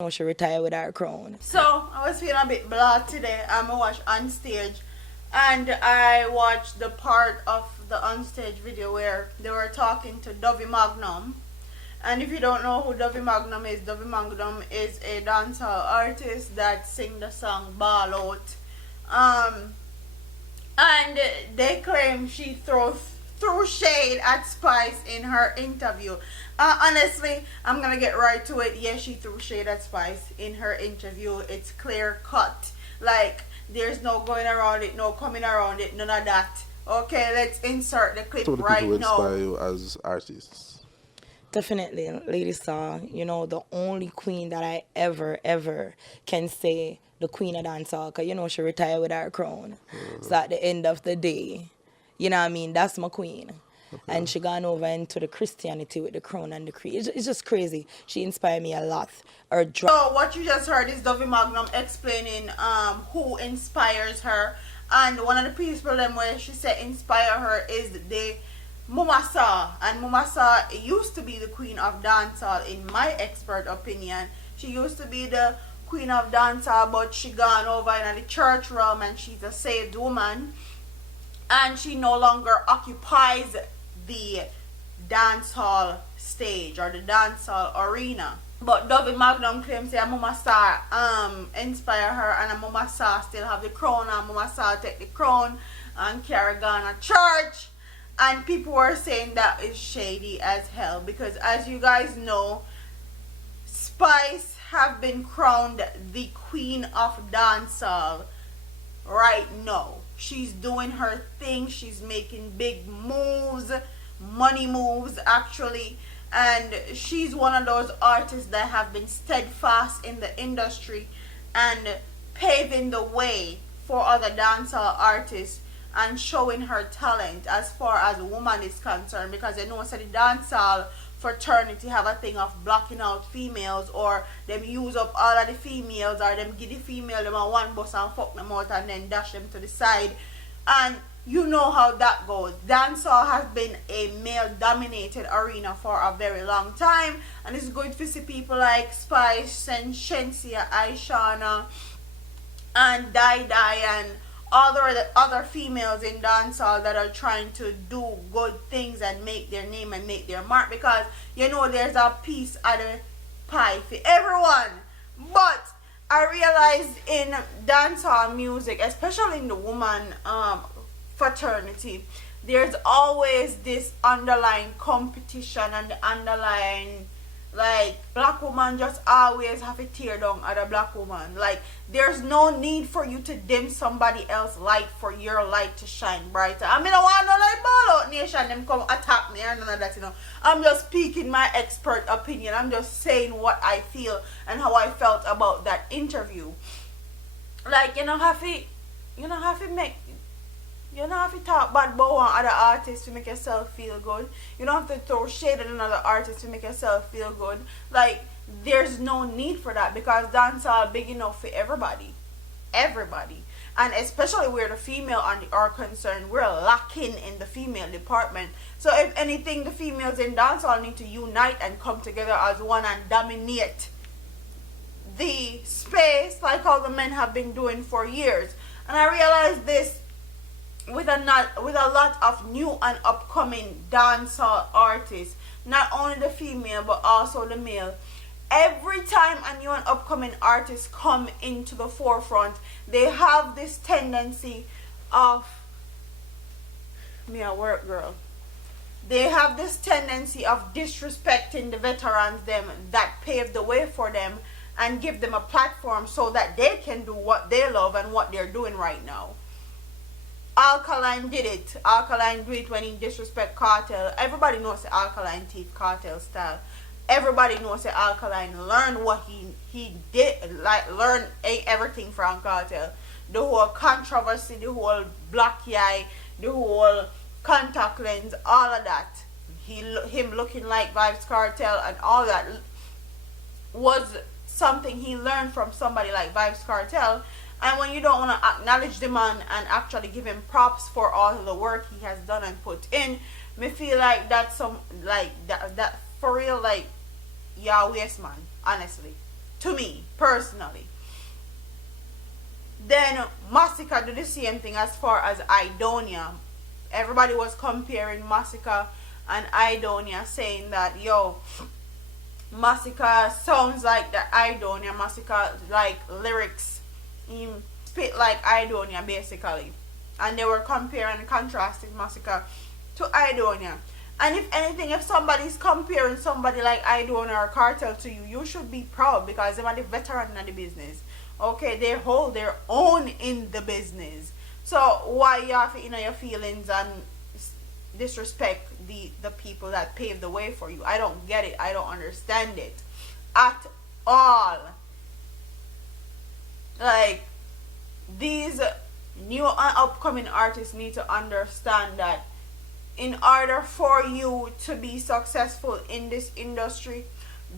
know she retired with her crown. So I was feeling a bit blah today. I watched Onstage, and I watched the part of the Onstage video where they were talking to Dovey Magnum. And if you don't know who Dovey Magnum is a dancehall artist that sing the song Bawl. Um, and they claim she threw shade at Spice in her interview. Honestly, I'm gonna get right to it. Yes, she threw shade at Spice in her interview. It's clear cut. Like, there's no going around it, no coming around it, none of that. Okay, let's insert the clip So the right people who now. inspire you as artists? Definitely, Lady Star, the only queen that I ever can say the queen of dancehall, because, she retired with her crown. So at the end of the day, you know what I mean, that's my queen. Okay. And she gone over into the Christianity with the crown and the creed. It's just crazy. She inspired me a lot. So what you just heard is Dovey Magnum explaining who inspires her, and one of the people them where she said inspire her is the Mama Sa, and Mama Sa used to be the queen of dancehall in my expert opinion. She used to be the queen of dancehall, but she gone over in the church realm and she's a saved woman, and she no longer occupies the dancehall stage or the dancehall arena. But Dovey Magnum claims that Mama Sa inspire her, and Mama Sa still have the crown, and Mama Sa take the crown and carry on a church. And people were saying that is shady as hell, because as you guys know, Spice have been crowned the queen of dancehall right now. She's doing her thing. She's making big moves, money moves actually, and she's one of those artists that have been steadfast in the industry and paving the way for other dancehall artists and showing her talent as far as a woman is concerned, because they know the dancehall fraternity have a thing of blocking out females, or them use up all of the females, or them give the female them a one bus and fuck them out and then dash them to the side. And you know how that goes. Dancehall has been a male dominated arena for a very long time, and it's good to see people like Spice and Shensia, Aishana and Dai and other females in dancehall that are trying to do good things and make their name and make their mark, because there's a piece of the pie for everyone. But I realized in dancehall music, especially in the woman fraternity, there's always this underlying competition and the underlying, like, black woman just always have to tear down other black woman. Like, there's no need for you to dim somebody else's light for your light to shine brighter. I mean, I want no like ball out nation them come attack me or none of that. I'm just speaking my expert opinion. I'm just saying what I feel and how I felt about that interview. Like, you don't have to talk bad about one other artist to make yourself feel good. You don't have to throw shade at another artist to make yourself feel good. Like, there's no need for that, because dancehall big enough for everybody. Everybody. And especially where the female are concerned, we're lacking in the female department. So if anything, the females in dancehall need to unite and come together as one and dominate the space like all the men have been doing for years. And I realized this with a lot of new and upcoming dancehall artists, not only the female but also the male. Every time a new and upcoming artist come into the forefront, they have this tendency of me a work girl. They have this tendency of disrespecting the veterans them that paved the way for them and give them a platform so that they can do what they love and what they're doing right now. Alkaline did it. Alkaline do it when he disrespect Cartel. Everybody knows the Alkaline teeth Cartel style. Everybody knows the Alkaline learned what he did, like learn everything from Cartel. The whole controversy, the whole black eye, the whole contact lens, all of that. Him looking like Vibes Cartel and all that was something he learned from somebody like Vibes Cartel. And when you don't want to acknowledge the man and actually give him props for all the work he has done and put in, me feel like that's some, like, that for real, like, yeah, waste man, honestly. to me personally. Then Massacre do the same thing as far as Idonia. Everybody was comparing Massacre and Idonia, saying that, yo, Massacre sounds like the Idonia. Massacre, like, lyrics spit like Idonia, basically. And they were comparing and contrasting Massacre to Idonia. And if anything, if somebody's comparing somebody like Idonia or Cartel to you, you should be proud, because they are the veteran in the business. Okay, they hold their own in the business. So why you have to your feelings and disrespect the people that paved the way for you? I don't get it. I don't understand it at all. Like, these new and upcoming artists need to understand that in order for you to be successful in this industry,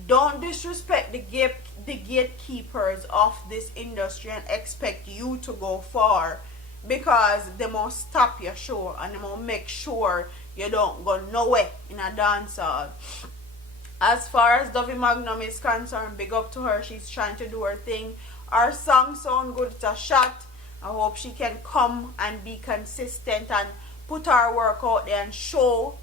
don't disrespect the gatekeepers of this industry and expect you to go far, because they must stop your show and they must make sure you don't go nowhere in a dancehall. As far as Dovey Magnum is concerned, big up to her. She's trying to do her thing. Our song sound good. It's a shot. I hope she can come and be consistent and put her work out there and show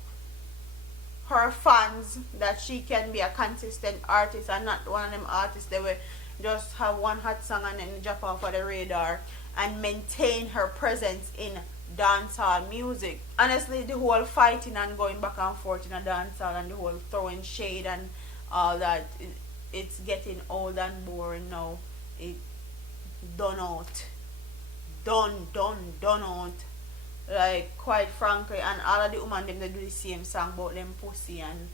her fans that she can be a consistent artist and not one of them artists that will just have one hot song and then drop off of the radar, and maintain her presence in dancehall music. Honestly, the whole fighting and going back and forth in a dancehall and the whole throwing shade and all that, it's getting old and boring now. It done out. Done out. Like, quite frankly, and all of the women them they do the same song about them pussy and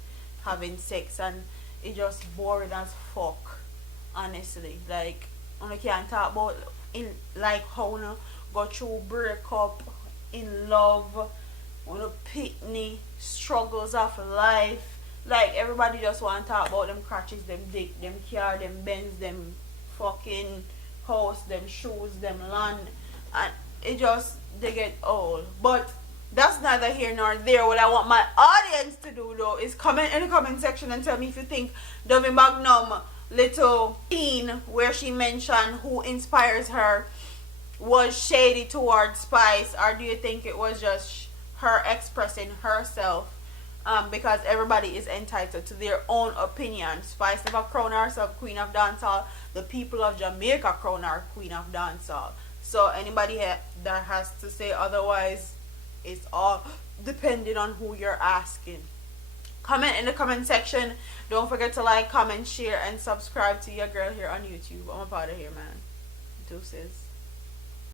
having sex, and it just boring as fuck, honestly. Like, I can't talk about in like how you go through breakup, in love, pitney struggles of life. Like, everybody just want to talk about them crotches, them dick, them car, them Benz, them fucking house, them shoes, them land, and it just, they get old. But that's neither here nor there. What I want my audience to do though is comment in the comment section and tell me if you think Dovey Magnum little scene where she mentioned who inspires her was shady towards Spice, or do you think it was just her expressing herself? Because everybody is entitled to their own opinion. Spice never crowned herself Queen of Dancehall. The people of Jamaica crown her Queen of Dancehall. So anybody that has to say otherwise, it's all depending on who you're asking. Comment in the comment section. Don't forget to like, comment, share, and subscribe to your girl here on YouTube. I'm up out of here, man. Deuces.